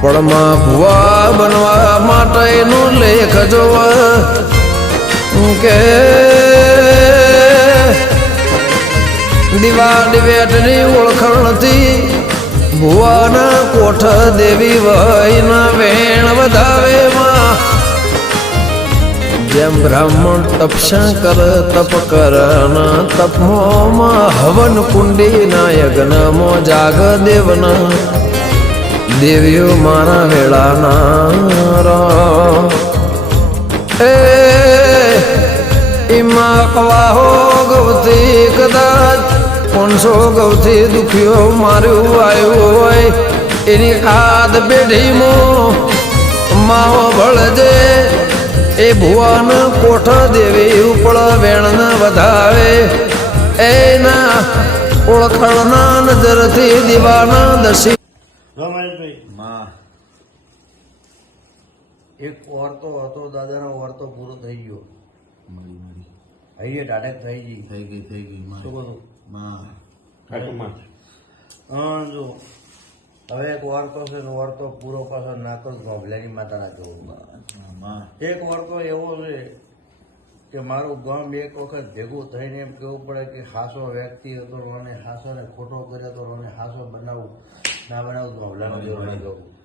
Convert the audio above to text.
પળમાં ભુવા બનવા માટેનું લેખ જોવા કે દીવા દિવેટની ઓળખણ નથી ભુવાના કોઠ દેવી વયના વેણ વધાવે માં જેમ બ્રાહ્મણ તપસ્યા કર તપ કર તપમોમાં હવન કુંડી ના યજ્ઞમાં જાગ દેવના દેવીઓ મારા વેળાના એમાં કવાહો ગૌથી કદાચ 500 ગૌથી દુખ્યો માર્યું આવ્યું હોય એની ખાદ પેઢીમાં માવો ભળજે એ ભુવન કોઠ દેવી ઉપળ વેણ વધાવે એના ઓળખણના નજરથી દીવાના દસી એક ઓરતો હતો દાદાનો ઓરતો પૂરો થઈ ગયો હૈયે ટાઢક થઈ ગઈ શું કરું જો હવે એક ઓરતો છે ને ઓરતો પૂરો પાછો નાતો ગોભલાની માતાના જોવું એક ઓરતો એવો છે કે મારું ગામ એક વખત ભેગું થઈને એમ કેવું પડે કે હાસો વ્યક્તિ હતો અને હાસોને ખોટો કર્યો હતો અને હાસો બનાવું ના બનાવું ગોભલાનો જોવું જવું